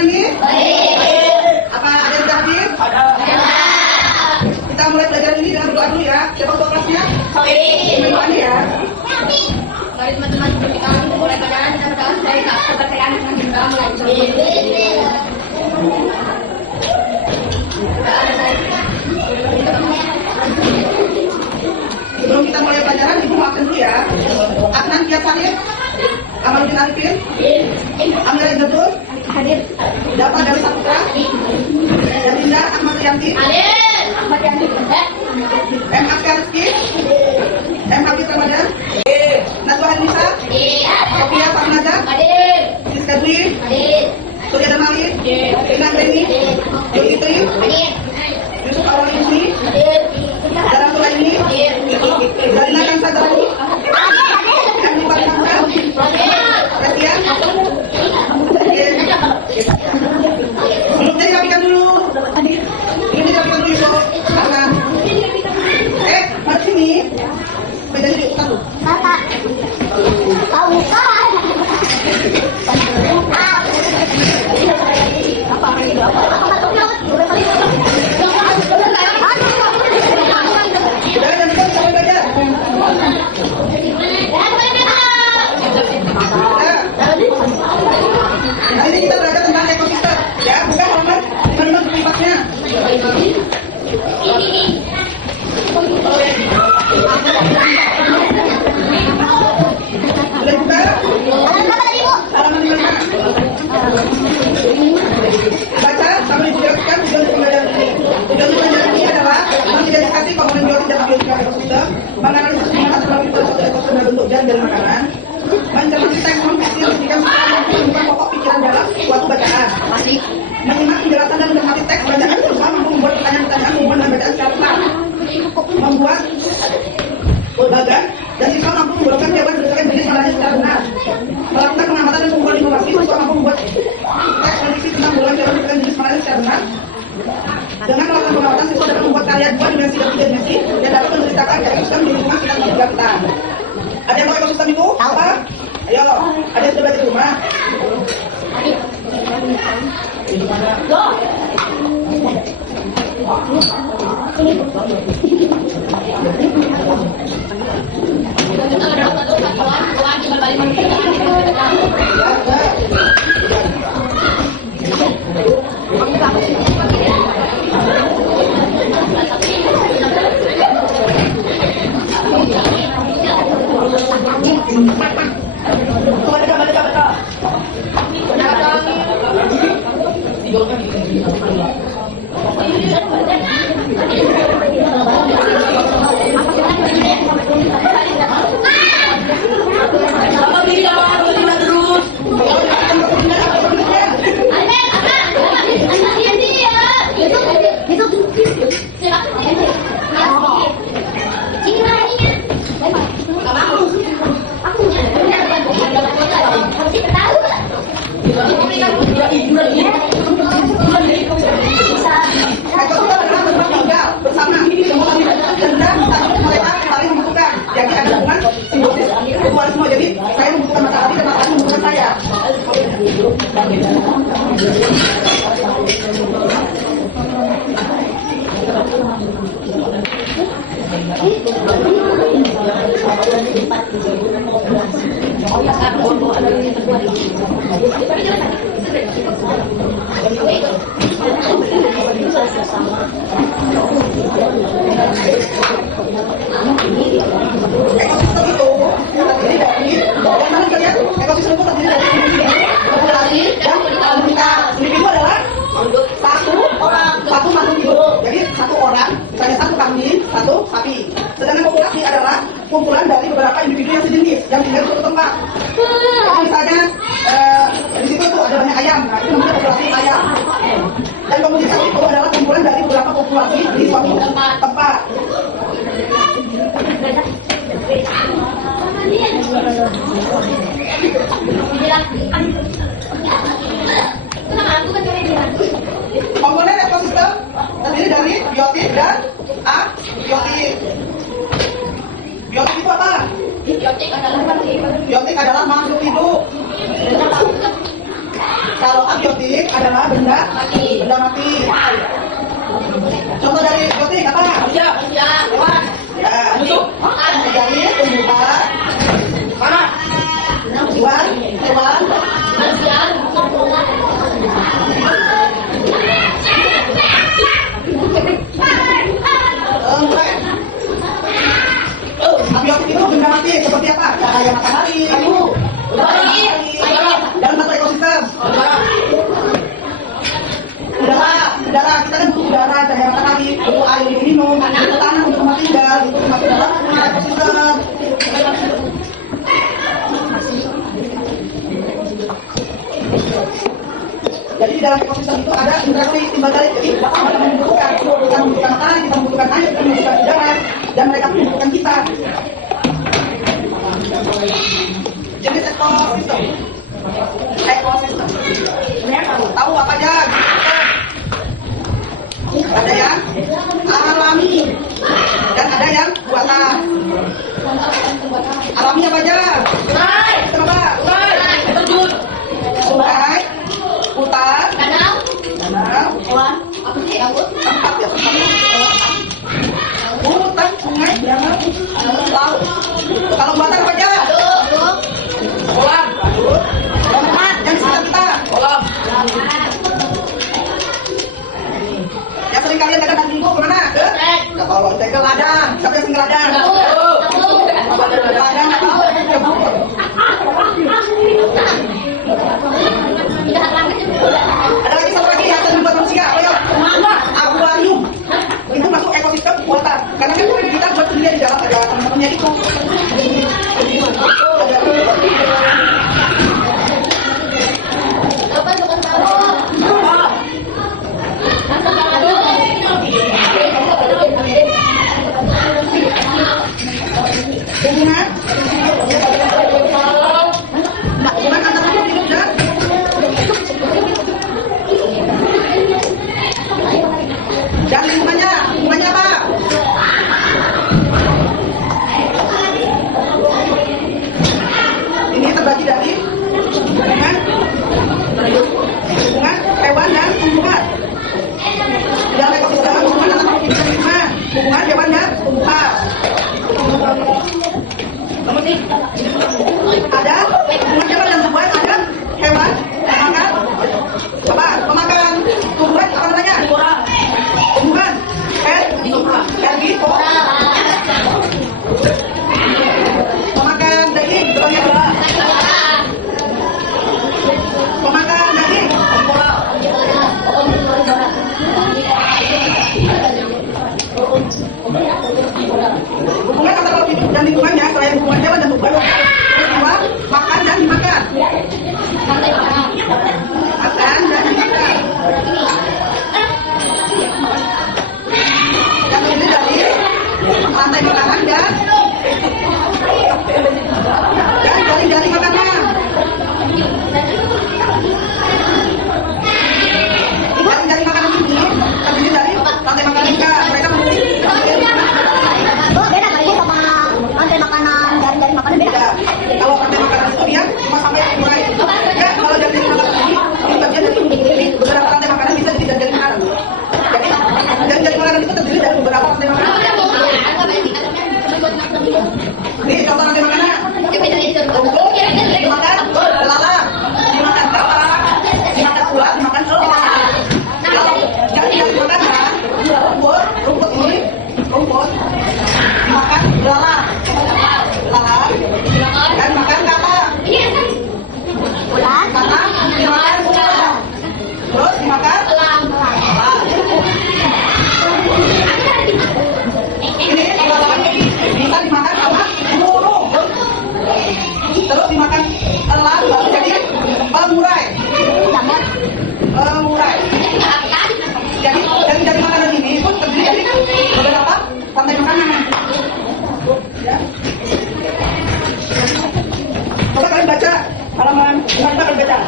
hari ini? Baik. Apa ada yang terakhir? Ada. Kita mulai pelajaran ini dengan berdoa dulu ya. Siapa doa kelasnya? Baik. Doanya ya. Mari teman-teman kita mulai pelajaran kita berdoa dari kepercayaan dengan kita mulai. Sebelum kita mulai pelajaran, ibu maafkan dulu ya. Adnan Kiat Salib, Amaluddin Arifin, Amira Jodul, Hadir. Dapat dari Saputra, Yadinda Ahmad Rianti, Hadir. Ahmad Yanti. M. Askar Rizky, M. Habib Ramadan, Najwa Hanisa, Sofia Farnaja, Hadir. Rizka Dwi, Hadir. Surya Damali, Rina Reni, Yudhitri, Hadir. Yusuf Awal Yusni, Hadir. Dara Tulaini, Dalina Kang Sadrani, Kami Parinangka, Ratia. Belum dirapikan dulu. Belum dirapikan dulu ibu. Karena mari sini. Beda di satu. Kakak. Tahu kan? Sudah dan kita sampai belajar. Nah, ini kita belajar tentang ekosistem. Ya, buka halaman 54-nya. Boleh buka? Halaman 55. Baca sama dijelaskan tujuan pembelajaran ini. Tujuan pembelajaran ini adalah mengidentifikasi komponen biologis dan abiologis ekosistem, menganalisis gimana terlalu suatu ekosistem dalam bentuk dan makanan, mencermati teks non-fiktif jika menemukan pokok pikiran dalam suatu bacaan, menyimak penjelasan dan mencermati teks bacaan serta mampu membuat pertanyaan-pertanyaan hubungan dengan bacaan secara tepat, membuat bagan dan siswa mampu menggolongkan jawaban berdasarkan jenis padanya secara benar, melakukan pengamatan dan pengumpulan informasi siswa mampu membuat teks prediksi tentang golongan jawaban berdasarkan jenis padanya secara benar. Dengan melakukan pengamatan siswa dapat membuat karya 2 dimensi dan 3 dimensi yang dapat menceritakan ekosistem di lingkungan sekitar negara kita. Ada yang tahu ekosistem itu? Apa? Ayo, ada yang sudah di rumah? Bersama semua dan mereka saling membutuhkan. Jadi ada hubungan simbiosis semua. Jadi saya membutuhkan matahari dan matahari membutuhkan saya. Ekosistem itu terdiri dari mana kalian? Ekosistem itu terdiri dari populasi dan komunitas. Individu adalah satu makhluk hidup. Jadi satu orang, misalnya satu kambing, satu sapi. Sedangkan populasi adalah kumpulan dari beberapa individu yang sejenis yang tinggal di suatu tempat. Jadi misalnya di situ itu ada banyak ayam, nah itu namanya populasi ayam. Dan komunitas itu adalah kumpulan dari beberapa populasi di suatu tempat. Komponen ekosistem terdiri dari biotik dan abiotik. Biotik itu apa? Biotik adalah makhluk hidup. Kalau abiotik adalah benda mati. Benda mati. Contoh dari abiotik apa? Ya, hewan. Ya, Busuk. dari tumbuhan, Panah. hewan, Manusia. abiotik itu benda mati seperti apa? Cahaya matahari, Matahari. dalam satu ekosistem. Udara, kita kan butuh udara, cahaya matahari, butuh air diminum, butuh tanah untuk tempat tinggal, itu masuk dalam ekosistem. Jadi di dalam ekosistem itu ada interaksi timbal balik. Jadi kita membutuhkan matahari, kita membutuhkan air, kita membutuhkan udara, dan mereka membutuhkan kita. Jenis ekosistem. Tahu apa aja? Ada yang alami dan ada yang buatan. Alami apa aja? Sungai. Kenapa? Terjun. Sungai, hutan, Danau. danau, Hewan. Apa sih rambut? tempat ya, hutan, sungai, danau, laut. Kalau buatan apa aja? Aduh. Kolam, tempat yang di sekitar kita. Kolam. Yang sering kalian dagang hari Minggu kemana? Ke? Ya, kalau ke ladang. Siapa yang sering ke ladang? Ladang atau ke bubur? Ada lagi satu lagi yang sering buat manusia. Ayo, akuarium. Itu masuk ekosistem buatan. Karena kan kita buat sendiri di dalam ada teman-temannya itu. Apa bukan tahu? Hubungan? Hubungan antara makhluk hidup dan lingkungannya. Hubungannya apa? Ini terbagi dari hubungan hewan dan tumbuhan. Di dalam ekosistem hubungan antara makhluk hidup dan lingkungan. Hubungan hewan dan tumbuhan. Ada hubungan hewan dan tumbuhan, ada hewan pemakan apa? Pemakan tumbuhan apa namanya? Tumbuhan. Herbivora. Pemakan daging, contohnya apa? Pemakan daging. Hubungan antara makhluk hidup dan lingkungannya selain hubungan hewan dan tumbuhan, kedua, makan dan dimakan. Makan dan dimakan. Yang terdiri dari rantai makanan dan jari-jari makanan. Jari-jari makanan ini terdiri dari rantai makanan juga. Mereka memiliki Beda kali ini sama rantai makanan dari makanan beda. kalau rantai makanan itu dia cuma sampai mulai. Ya, kalau jari-jari makanan ini bagian dari beberapa rantai makanan bisa jadi jari-jari makanan. Jadi jari-jari makanan itu terdiri dari beberapa rantai makanan. Ini contoh rantai makanan. Dimakan belalang, dimakan bawang, dimakan ulat, dimakan elang. Kalau jari-jari makanan, rumput ini, rumput dimakan belalang, dan makan kata. Kata dimakan ulat, terus dimakan elang. Ini belalang bisa dimakan sama burung. Terus dimakan elang baru jadi murai. Murai. Jadi dari makanan ini pun terdiri dari beberapa rantai makanan. Ya. Coba kalian baca halaman, kalian baca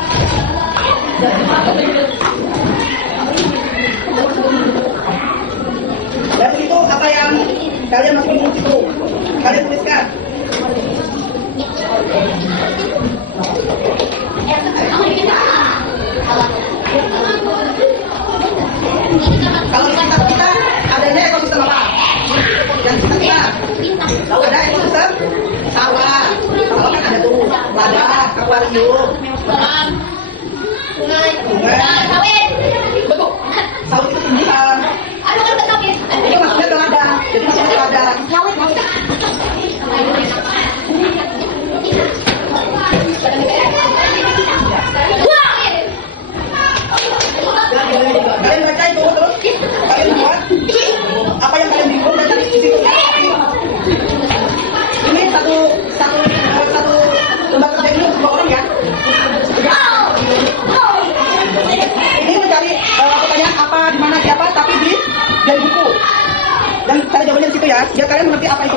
Kalau di sekitar kita adanya ekosistem apa? Yang sekitar kita ada ekosistem sawah. Sawah kan ada tuh ladang, akuarium, Sungai. Sawit. sawit itu tumbuhan. Ano kan sawit? Itu maksudnya ke ladang. Jadi maksudnya ke ladang. Lawit. Kalian baca itu terus kalian buat apa yang kalian bingung dan cari di situ. Ini satu lembar kerja ini untuk orang ya. Ini mencari pertanyaan apa di mana siapa tapi dari buku. Dan cari jawabannya di situ ya. Biar kalian mengerti apa itu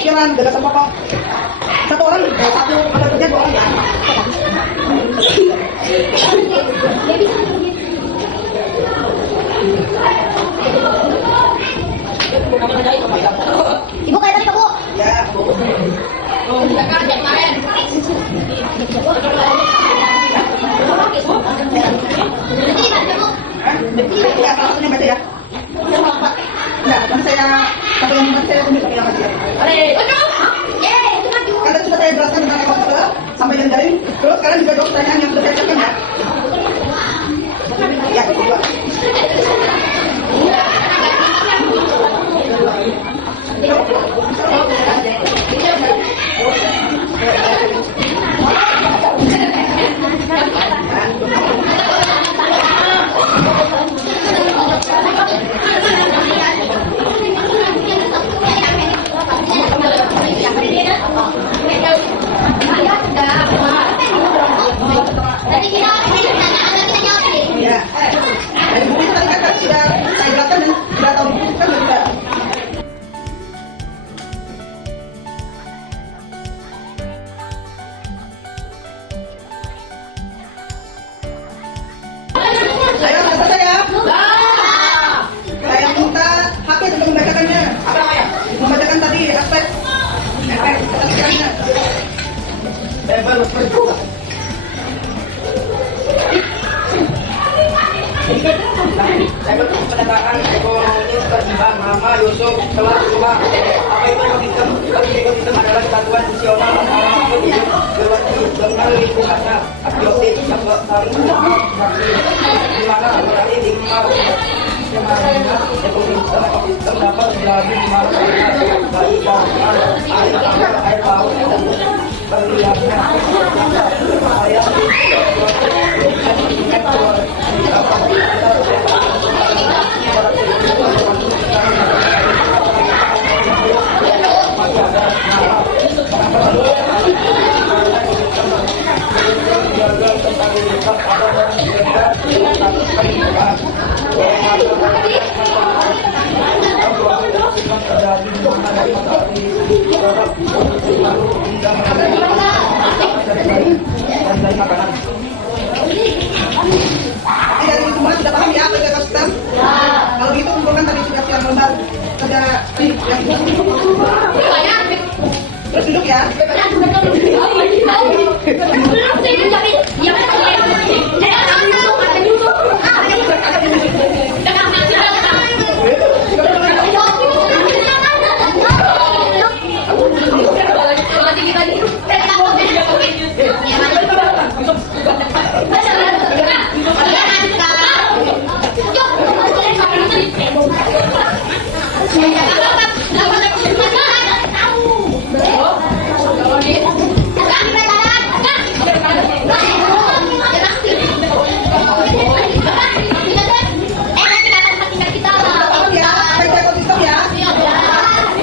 pikiran, gagasan pokok. Satu orang, satu lembar kerja 2 orang ya. Ibu kayak tadi Bu. Ya. Udah kaget kemarin. Ya, salah satunya baca ya. Ya, kan saya satu yang saya tunjuk yang baca. Karena coba saya jelaskan tentang ekosistem sampai yang garing, terus kalian juga jawab pertanyaan yang sudah saya ucapkan ya. Ya, itu juga. Ya. Dari buku itu tadi kan sudah saya jelaskan dan sudah tahu buku itu kan juga. Saya kata saya. Saya minta HP untuk membacakannya. Apa namanya? Membacakan tadi efek pikirannya. Saya baru berdoa. Saya bertemu pendataan ekonomi seimbang. Nama Yusuf telah berubah. Apa itu ekosistem? Ekosistem adalah kesatuan fungsional antara makhluk hidup berarti dengan lingkungannya abiotik yang saling di mana berarti lingkungan ekosistem dapat dilalui di mana baik air laut dan berliannya Dari semua sudah paham ya apa itu ekosistem? Kalau gitu kumpulkan tadi sudah siang lembar kerja terus duduk ya.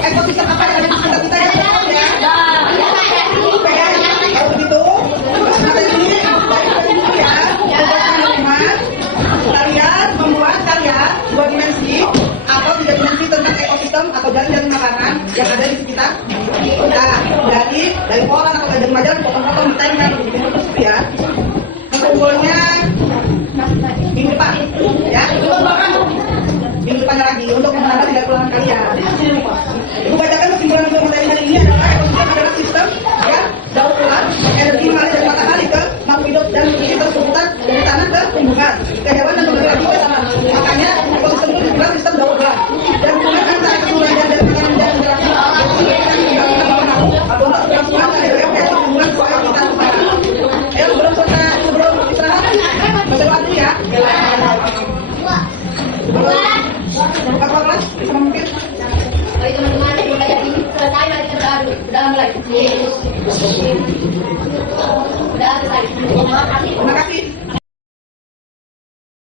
Ekosistem apa yang ada di sekitar kita ya? Kalau begitu, materi ini dari buku ya. Kalian membuat karya 2 dimensi atau 3 dimensi tentang ekosistem atau jalan-jalan makanan yang ada di sekitar. Nah, dari koran atau dari majalah potong-potong detailkan begitu ya. Kumpulnya minggu depan, ya. Minggu depan lagi untuk menambah 3 ulangan kalian. Ibu bacakan kesimpulan untuk materi hari ini adalah ekosistem adalah sistem yang daur ulang energi mengalir dari matahari ke makhluk hidup dan sekitar seputar dari tanah ke tumbuhan Bisa mungkin. Bagi teman-teman yang belajar ini selesai mari kita beradu. Udah mulai. Udah selesai. Terima kasih. Terima kasih.